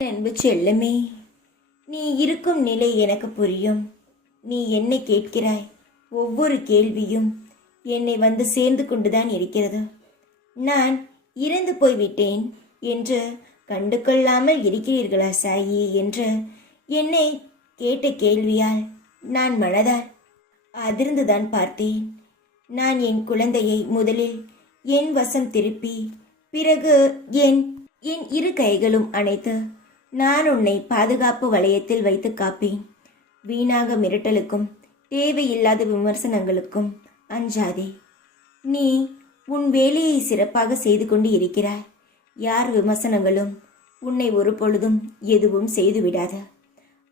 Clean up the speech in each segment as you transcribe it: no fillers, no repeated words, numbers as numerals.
அன்பு செல்லமே, நீ இருக்கும் நிலை எனக்கு புரியும். நீ என்ன கேட்கிறாய்? ஒவ்வொரு கேள்வியும் என்னை வந்து சேர்ந்து கொண்டுதான் இருக்கிறது. நான் இறந்து போய்விட்டேன் என்று கண்டு கொள்ளாமல் இருக்கிறீர்களா சாயி என்று என்னை கேட்ட கேள்வியால் நான் மனதால் அதிர்ந்துதான் பார்த்தேன். நான் என் குழந்தையை முதலில் என் வசம் திருப்பி பிறகு என் என் இரு கைகளும் அணைத்து நான் உன்னை பாதுகாப்பு வளையத்தில் வைத்து காப்பேன். வீணாக மிரட்டலுக்கும் தேவையில்லாத விமர்சனங்களுக்கும் அஞ்சாதே. நீ உன் வேலையை சிறப்பாக செய்து கொண்டு இருக்கிறாய். யார் விமர்சனங்களும் உன்னை ஒரு பொழுதும் எதுவும் செய்துவிடாத.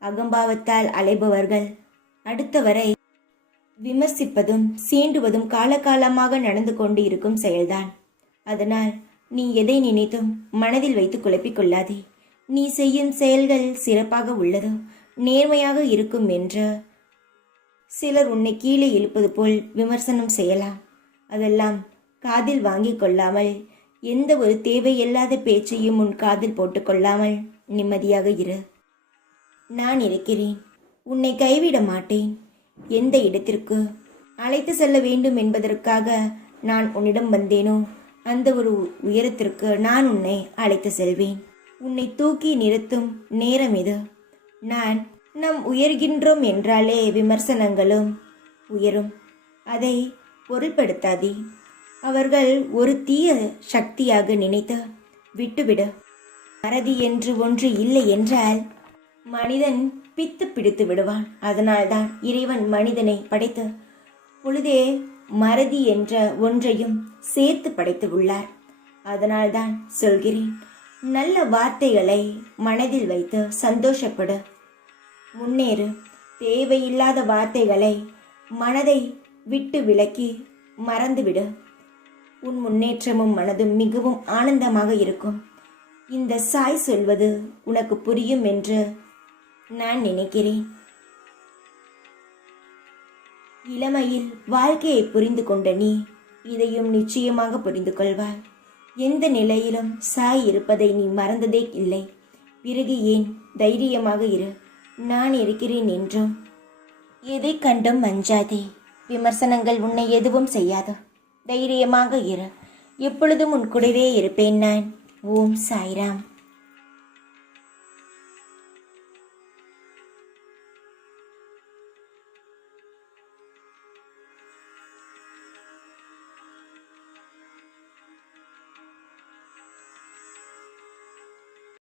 அகம்பாவத்தால் அலைபவர்கள் அடுத்தவரை விமர்சிப்பதும் சீண்டுவதும் காலகாலமாக நடந்து கொண்டு இருக்கும் செயல்தான். அதனால் நீ எதை நினைத்தும் மனதில் வைத்து குழப்பிக் கொள்ளாதே. நீ செய்யும் செயல்கள் சிறப்பாக உள்ளது, நேர்மையாக இருக்கும் என்று சிலர் உன்னை கீழே இழுப்பது போல் விமர்சனம் செய்யலாம். அதெல்லாம் காதில் வாங்கிக் கொள்ளாமல், எந்த ஒரு தேவையில்லாத பேச்சையும் உன் காதில் போட்டுக்கொள்ளாமல் நிம்மதியாக இரு. நான் இருக்கிறேன், உன்னை கைவிட மாட்டேன். எந்த இடத்திற்கு அழைத்து செல்ல வேண்டும் என்பதற்காக நான் உன்னிடம் வந்தேனோ அந்த ஒரு உயரத்திற்கு நான் உன்னை அழைத்து செல்வேன். உன்னை தூக்கி நிறுத்தும் நேரம் இது. நாம் உயர்கின்றோம் என்றாலே விமர்சனங்களும் உயரும். அதை பொருள்படுத்தாதே. அவர்கள் ஒரு தீய சக்தியாக நினைத்து விட்டுவிடு. மறதி என்று ஒன்று இல்லை என்றால் மனிதன் பித்து பிடித்து விடுவான். அதனால்தான் இறைவன் மனிதனை படைத்து பொழுதே மறதி என்ற ஒன்றையும் சேர்த்து படைத்து உள்ளார். அதனால்தான் சொல்கிறேன், நல்ல வார்த்தைகளை மனதில் வைத்து சந்தோஷப்படு, முன்னேறு. தேவையில்லாத வார்த்தைகளை மனதை விட்டு விலக்கி மறந்துவிடு. உன் முன்னேற்றமும் மனதும் மிகவும் ஆனந்தமாக இருக்கும். இந்த சாய் சொல்வது உனக்கு புரியும் என்று நான் நினைக்கிறேன். இளமையில் வாழ்க்கையை புரிந்து கொண்ட நீ இதையும் நிச்சயமாக புரிந்து கொள்வாய். எந்த நிலையிலும் சாய் இருப்பதை நீ மறந்ததே இல்லை. பிறகு ஏன் தைரியமாக இரு, நான் இருக்கிறேன் என்றும். எதை கண்டும் அஞ்சாதே. விமர்சனங்கள் உன்னை எதுவும் செய்யாது. தைரியமாக இரு. எப்பொழுதும் உன் கூடவே இருப்பேன் நான். ஓம் சாய்ராம்.